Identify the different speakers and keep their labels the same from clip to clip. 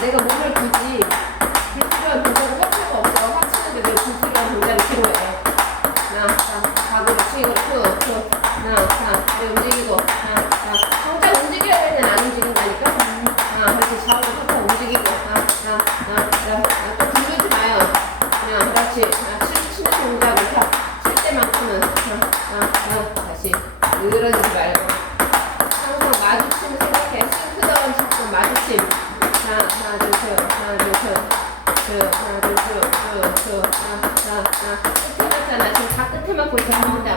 Speaker 1: 내가 몸을 굳이 불필요한 동작을 할 필요가 없어. 확 치는데 왜 불필요한 동작을 필요해? 하나, 자, 각으로 스윙으로 쭉, 쭉. 하나, 자, 내 움직이고. 하나, 자, 정작 움직여야 될 때는 안 움직인다니까? 하나, 그렇지. 좌우로 살짝 움직이고. 하나, 하나, 하나, 자, 또 들리지 마요. 그냥, 그렇지. 하나, 치- 치는 동작을 다, 칠 때만큼은. 하나, 하나, 하나, 다시. 늘어지지 말고. 항상 마주치는 생각해. 싱크다운 자꾸 마주 าฮาดูเธอฮาดูเธอเธอฮาดูเธอเธอเธอฮาฮาฮาเทมาขนาดฉันทักเทมาคุยกันมองแต่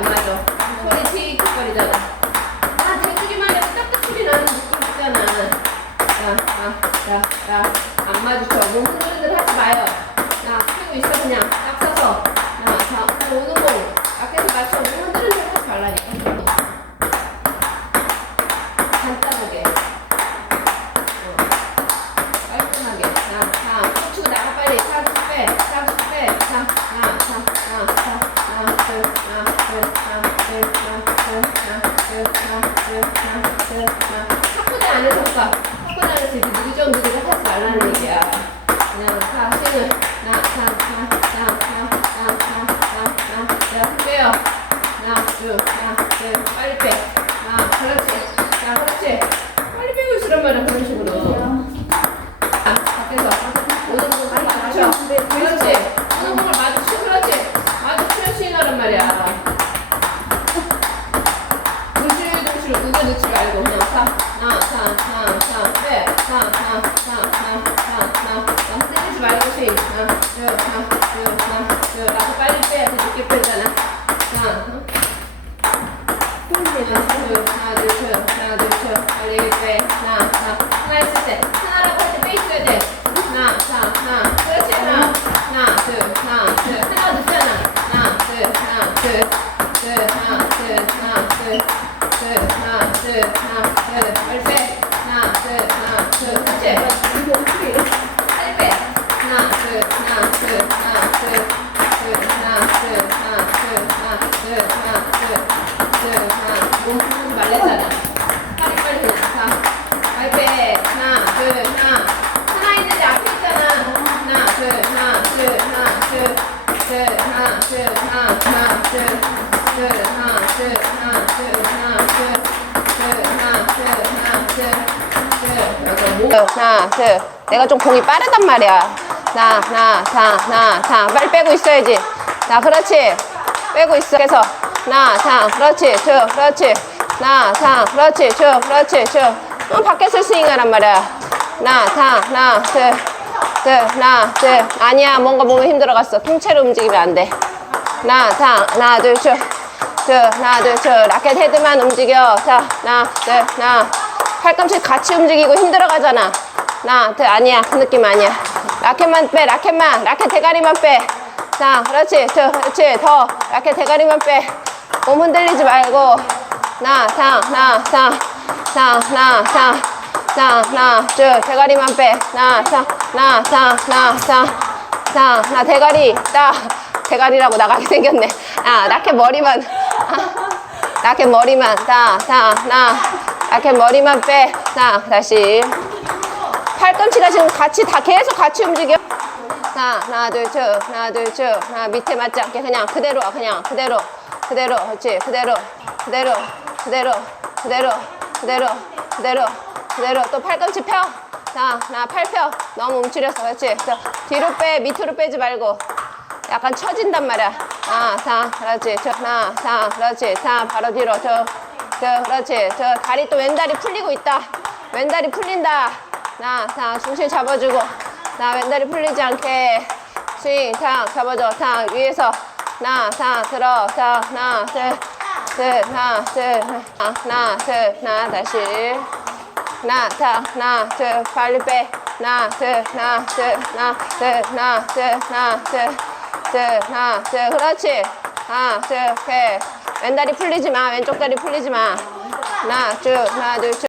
Speaker 1: 하나, 둘, 하나, 둘, 하나, 둘, 하나, 둘, 하나. 탁구대 안에서 봐. 탁구대 안에서 이렇게 누구정 누구정 하지 말라는 얘기야. 그냥 자, 스윙을. 나, 자, 자, 자, 자, 자, 자, 자, 자, 자, 힘 빼요. 하나, 둘, 하나, Wow, wow. 하나, 둘, 하나, 둘, 하나, 하나, 둘, 하나. 하나, 둘. 내가 좀 공이 빠르단 말이야. 나, 나, 자, 나, 자. 빨리 빼고 있어야지. 자, 그렇지. 빼고 있어. 그래서 나, 자, 그렇지, 쭉, 그렇지. 나, 자, 그렇지, 쭉, 그렇지, 쭉. 어, 밖에서 스윙하란 말이야. 나, 자, 나, 둘, 둘, 나, 둘. 아니야, 뭔가 몸이 힘들어갔어. 통째로 움직이면 안 돼. 나, 자, 하나, 둘, 쭉. 둘, 하나, 둘, 쭉. 라켓 헤드만 움직여. 자, 나, 둘, 나. 팔꿈치 같이 움직이고 힘들어 가잖아. 나, 둘, 아니야. 그 느낌 아니야. 라켓만 빼, 라켓만. 라켓 대가리만 빼. 자, 그렇지. 저, 그렇지. 더. 라켓 대가리만 빼. 몸 흔들리지 말고. 나, 자, 나, 자, 자, 나, 자, 자, 나, 쭉. 대가리만 빼. 나, 자, 나, 자, 나, 자, 자, 나 대가리. 딱. 대가리라고 나가게 생겼네. 아, 라켓 머리만. 아, 라켓 머리만. 자, 자, 나. 라켓 머리만 빼. 자, 다시. 팔꿈치가 지금 같이 다 계속 같이 움직여. 자, 하나, 둘, 쭉, 하나, 둘, 쭉. 하나, 밑에 맞지 않게 그냥 그대로, 와, 그냥 그대로, 그대로, 그렇지, 그대로, 그대로, 그대로, 그대로, 그대로, 그대로, 그대로. 또 팔꿈치 펴. 자, 나팔 펴. 너무 움츠렸어, 그렇지. 자, 뒤로 빼, 밑으로 빼지 말고. 약간 처진단 말이야. 아, 자, 그렇지. 저, 하나, 자, 그렇지. 자, 바로 뒤로. 저, 저, 그렇지. 저 다리 또 왼다리 풀리고 있다. 왼다리 풀린다. 나, 자, 중심 잡아주고. 나 왼다리 풀리지 않게. 스윙, 자, 잡아줘. 자, 위에서. 나, 자, 들어. 자, 하나, 둘, 둘, 하나, 둘, 하나, 하나, 둘, 하나, 다시. 하나, 자, 하나, 둘, 빨리 빼. 하나, 둘, 하나, 둘, 하나, 둘, 하나, 둘, 하나, 둘, 둘, 하나, 둘, 그렇지. 하나, 둘, 오케이. 왼다리 풀리지 마. 왼쪽 다리 풀리지 마. 하나, 쭉, 하나, 둘, 쭉.